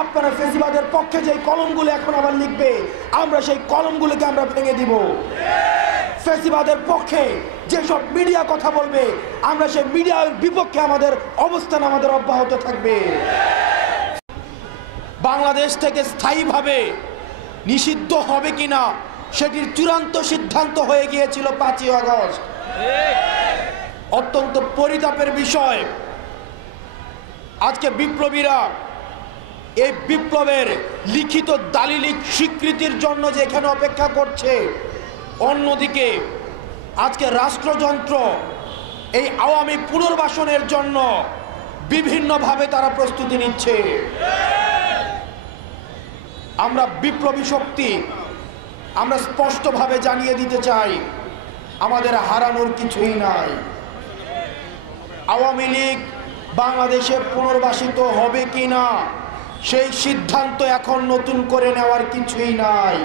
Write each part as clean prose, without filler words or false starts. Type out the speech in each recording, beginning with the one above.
আপনারা ফেসিবাদের পক্ষে যে কলমগুলো এখন আবার লিখবে, আমরা সেই কলমগুলোকে আমরা ভেঙে দিব। ফেসিবাদের পক্ষে যেসব মিডিয়া কথা বলবে, আমরা সেই মিডিয়ার বিপক্ষে আমাদের অবস্থান আমাদের অব্যাহত থাকবে। বাংলাদেশ থেকে স্থায়ীভাবে নিষিদ্ধ হবে কিনা সেটির চূড়ান্ত সিদ্ধান্ত হয়ে গিয়েছিল 5ই আগস্ট। অত্যন্ত পরিতাপের বিষয়, আজকে বিপ্লবীরা এই বিপ্লবের লিখিত দালিলিক স্বীকৃতির জন্য যে এখানে অপেক্ষা করছে, অন্যদিকে আজকে রাষ্ট্রযন্ত্র এই আওয়ামী পুনর্বাসনের জন্য বিভিন্নভাবে তারা প্রস্তুতি নিচ্ছে। আমরা বিপ্লবী শক্তি আমরা স্পষ্টভাবে জানিয়ে দিতে চাই, আমাদের হারানোর কিছুই নাই। আওয়ামী লীগ বাংলাদেশে পুনর্বাসিত হবে কিনা সেই সিদ্ধান্ত এখন নতুন করে নেওয়ার কিছুই নাই।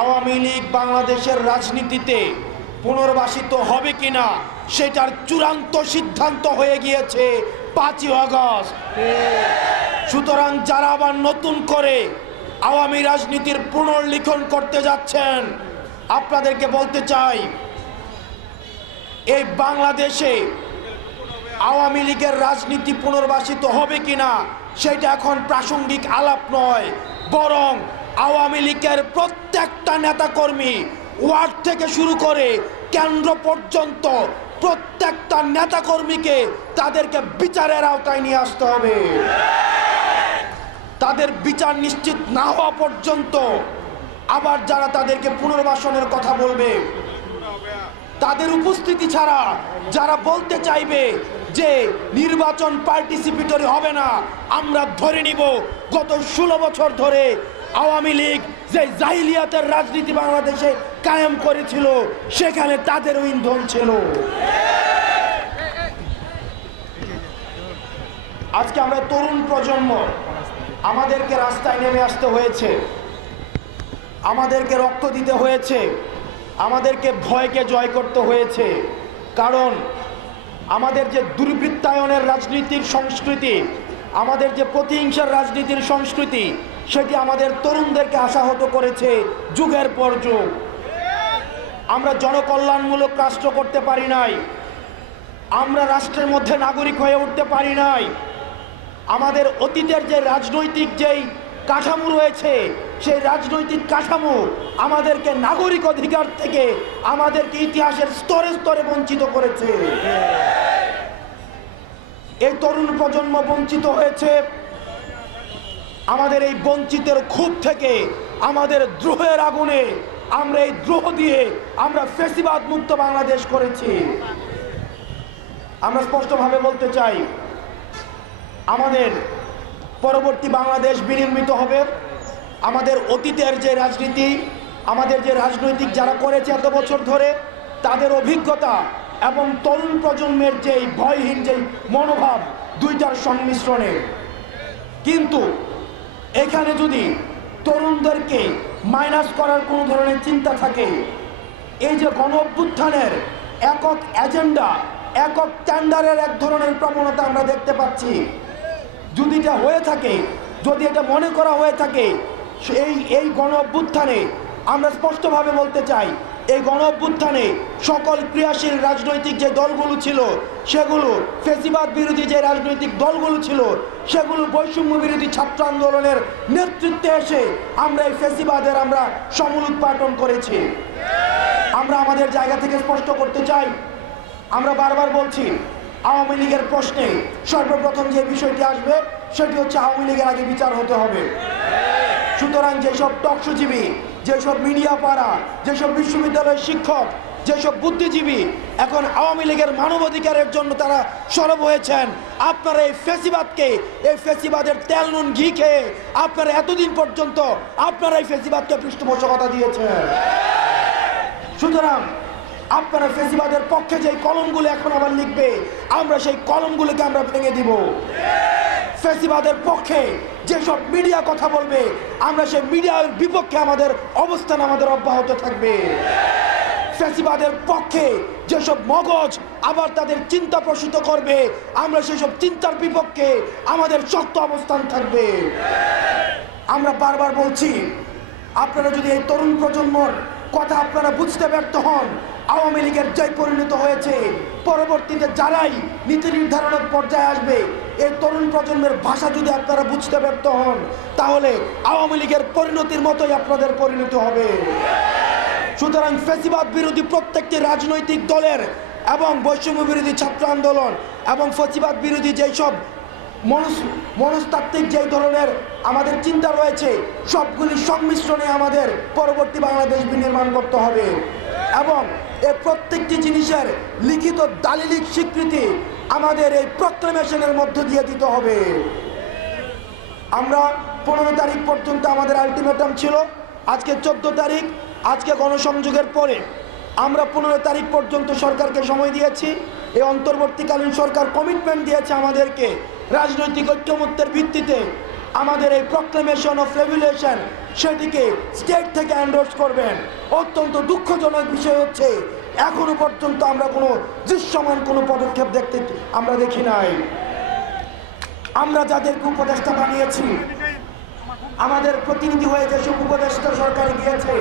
আওয়ামী লীগ বাংলাদেশের রাজনীতিতে পুনর্বাসিত হবে কিনা সেটার চূড়ান্ত সিদ্ধান্ত হয়ে গিয়েছে 5ই আগস্ট। সুতরাং যারা আবার নতুন করে আওয়ামী রাজনীতির পুনর্লিখন করতে যাচ্ছেন, আপনাদেরকে বলতে চাই, এই বাংলাদেশে আওয়ামী লীগের রাজনীতি পুনর্বাসিত হবে কিনা সেটা এখন প্রাসঙ্গিক আলাপ নয়, বরং আওয়ামী লীগের প্রত্যেকটা নেতাকর্মী ওয়ার্ড থেকে শুরু করে কেন্দ্র পর্যন্ত প্রত্যেকটা নেতাকর্মীকে তাদেরকে বিচারের আওতায় নিয়ে আসতে হবে। তাদের বিচার নিশ্চিত না হওয়া পর্যন্ত আবার যারা তাদেরকে পুনর্বাসনের কথা বলবে, তাদের উপস্থিতি ছাড়া যারা বলতে চাইবে যে নির্বাচন পার্টিসিপেটরি হবে না, আমরা ধরে নিব গত 16 বছর ধরে আওয়ামী লীগ যে জাহিলিয়াতের রাজনীতি বাংলাদেশে কায়েম করেছিল, সেখানে তাদেরও ইন্ধন ছিল। আজকে আমরা তরুণ প্রজন্ম, আমাদেরকে রাস্তায় নেমে আসতে হয়েছে, আমাদেরকে রক্ত দিতে হয়েছে, আমাদেরকে ভয়কে জয় করতে হয়েছে। কারণ আমাদের যে দুর্বৃত্তায়নের রাজনীতির সংস্কৃতি, আমাদের যে প্রতিহিংসার রাজনীতির সংস্কৃতি, সেটি আমাদের তরুণদেরকে আশাহত করেছে যুগের পর যুগ। আমরা জনকল্যাণমূলক রাষ্ট্র করতে পারি নাই, আমরা রাষ্ট্রের মধ্যে নাগরিক হয়ে উঠতে পারি নাই। আমাদের অতীতের যে রাজনৈতিক যেই কাঠামো রয়েছে, সেই রাজনৈতিক কাঠামো আমাদেরকে নাগরিক অধিকার থেকে আমাদেরকে ইতিহাসের স্তরে স্তরে বঞ্চিত করেছে। এই তরুণ প্রজন্ম বঞ্চিত হয়েছে। আমাদের এই বঞ্চিতের ক্ষোভ থেকে, আমাদের দ্রোহের আগুনে, আমরা এই দ্রোহ দিয়ে আমরা ফ্যাসিবাদ মুক্ত বাংলাদেশ করেছি। আমরা স্পষ্টভাবে বলতে চাই, আমাদের পরবর্তী বাংলাদেশ বিনির্মিত হবে। আমাদের অতীতের যে রাজনীতি, আমাদের যে রাজনৈতিক যারা করেছে এত বছর ধরে, তাদের অভিজ্ঞতা এবং তরুণ প্রজন্মের যেই ভয়হীন যেই মনোভাব, দুইটার সংমিশ্রণে। কিন্তু এখানে যদি তরুণদেরকে মাইনাস করার কোনো ধরনের চিন্তা থাকে, এই যে গণ অভ্যুত্থানের একক এজেন্ডা, একক টেন্ডারের এক ধরনের প্রবণতা আমরা দেখতে পাচ্ছি, যদি এটা হয়ে থাকে, যদি এটা মনে করা হয়ে থাকে, এই গণ অভ্যুত্থানে আমরা স্পষ্টভাবে বলতে চাই, এই গণ অভ্যুত্থানে সকল ক্রিয়াশীল রাজনৈতিক যে দলগুলো ছিল, সেগুলো ফ্যাসিবাদ বিরোধী যে রাজনৈতিক দলগুলো ছিল, সেগুলো বৈষম্য বিরোধী ছাত্র আন্দোলনের নেতৃত্বে এসে আমরা এই ফ্যাসিবাদের আমরা সমূল উৎপাটন করেছি। আমরা আমাদের জায়গা থেকে স্পষ্ট করতে চাই, আমরা বারবার বলছি, আওয়ামী লীগের প্রশ্নে সর্বপ্রথম যে বিষয়টি আসবে সেটি হচ্ছে আওয়ামী লীগের আগে বিচার হতে হবে। সুতরাং যেসব টকশোজীবী, যেসব মিডিয়া পাড়া, যেসব বিশ্ববিদ্যালয়ের শিক্ষক, যেসব বুদ্ধিজীবী এখন আওয়ামী লীগের মানবাধিকারের জন্য তারা সরব হয়েছেন, আপনারা এই ফ্যাসিবাদকে, এই ফ্যাসিবাদের তেল নুন ঘি খেয়ে আপনারা এতদিন পর্যন্ত আপনারা এই ফ্যাসিবাদকে পৃষ্ঠপোষকতা দিয়েছেন। সুতরাং আপনারা ফ্যাসিবাদের পক্ষে যে কলমগুলো এখন আবার লিখবে, আমরা সেই কলমগুলোকে আমরা ভেঙে দিব। ফ্যাসিবাদের পক্ষে যেসব মিডিয়া কথা বলবে, আমরা সেই মিডিয়ার বিপক্ষে আমাদের অবস্থান আমাদের অব্যাহত থাকবে। ফ্যাসিবাদের পক্ষে যেসব মগজ আবার তাদের চিন্তা প্রসূত করবে, আমরা সেসব চিন্তার বিপক্ষে আমাদের শক্ত অবস্থান থাকবে। আমরা বারবার বলছি, আপনারা যদি এই তরুণ প্রজন্মর কথা আপনারা বুঝতে ব্যর্থ হন, আওয়ামী লীগের যে পরিণত হয়েছে, পরবর্তীতে যারাই নীতি নির্ধারণের পর্যায়ে আসবে, এই তরুণ প্রজন্মের ভাষা যদি আপনারা বুঝতে ব্যর্থ হন, তাহলে আওয়ামী লীগের পরিণতির মতোই আপনাদের পরিণতি হবে। সুতরাং ফ্যাসিবাদ বিরোধী প্রত্যেকটি রাজনৈতিক দলের এবং বৈষম্য বিরোধী ছাত্র আন্দোলন এবং ফ্যাসিবাদ বিরোধী যেসব মনস্তাত্ত্বিক যেই ধরনের আমাদের চিন্তা রয়েছে, সবগুলি সংমিশ্রণে আমাদের পরবর্তী বাংলাদেশ বিনির্মাণ করতে হবে এবং এই প্রত্যেকটি জিনিসের লিখিত দালিলিক স্বীকৃতি আমাদের এই প্রক্লেমেশনের মধ্য দিয়ে দিতে হবে। আমরা 15 তারিখ পর্যন্ত আমাদের আলটিমেটাম ছিল, আজকে 14 তারিখ, আজকে গণসংযোগের পরে আমরা 15 তারিখ পর্যন্ত সরকারকে সময় দিয়েছি। এই অন্তর্বর্তীকালীন সরকার কমিটমেন্ট দিয়েছে আমাদেরকে রাজনৈতিক ঐক্যমত্যের ভিত্তিতে আমাদের এই প্রক্লেমেশন অফ রেগুলেশন সেটিকে স্টেট থেকে এন্ডোর্স করবেন। অত্যন্ত দুঃখজনক বিষয় হচ্ছে এখনো পর্যন্ত আমরা কোনো দৃশ্যমান কোনো পদক্ষেপ আমরা দেখি নাই। আমরা যাদেরকে উপদেষ্টা বানিয়েছি, আমাদের প্রতিনিধি হয়ে যেসব উপদেষ্টা সরকারে গিয়েছে,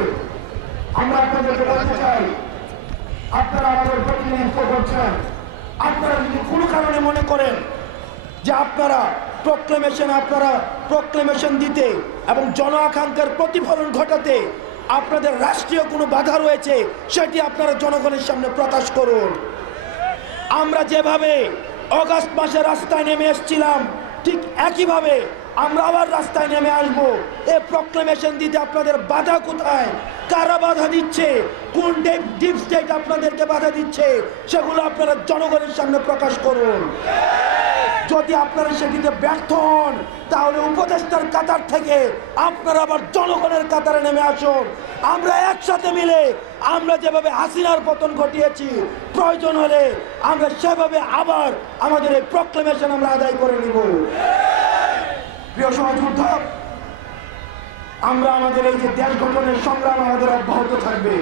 আমরা আপনাদেরকে বলতে চাই, আপনারা আমাদের প্রতিনিধিত্ব করছেন। আপনারা যদি কোনো কারণে মনে করেন যে আপনারা প্রক্লেমেশন দিতে এবং জন আকাঙ্ক্ষার প্রতিফলন ঘটাতে আপনাদের রাষ্ট্রীয় কোনো বাধা রয়েছে, সেটি আপনারা জনগণের সামনে প্রকাশ করুন। আমরা যেভাবে অগাস্ট মাসে রাস্তায় নেমে এসেছিলাম, ঠিক একইভাবে আমরা আবার রাস্তায় নেমে আসবো। এই প্রক্লেমেশন দিতে আপনাদের বাধা কোথায়, কারা বাধা দিচ্ছে, কোন ডিপ স্টেট আপনাদেরকে বাধা দিচ্ছে, সেগুলো আপনারা জনগণের সামনে প্রকাশ করুন। যদি আপনারা সেটিতে ব্যর্থ হন, তাহলে উপদেষ্টার কাতার থেকে আপনারা আবার জনগণের কাতারে নেমে আসুন। আমরা একসাথে মিলে আমরা যেভাবে হাসিনার পতন ঘটিয়েছি, প্রয়োজন হলে আমরা সেভাবে আবার আমাদের এই প্রক্লেমেশন আমরা আদায় করে নিব। প্রিয় সহযোদ্ধা, আমরা আমাদের এই যে দেশ গঠনের সংগ্রাম আমাদের অব্যাহত থাকবে।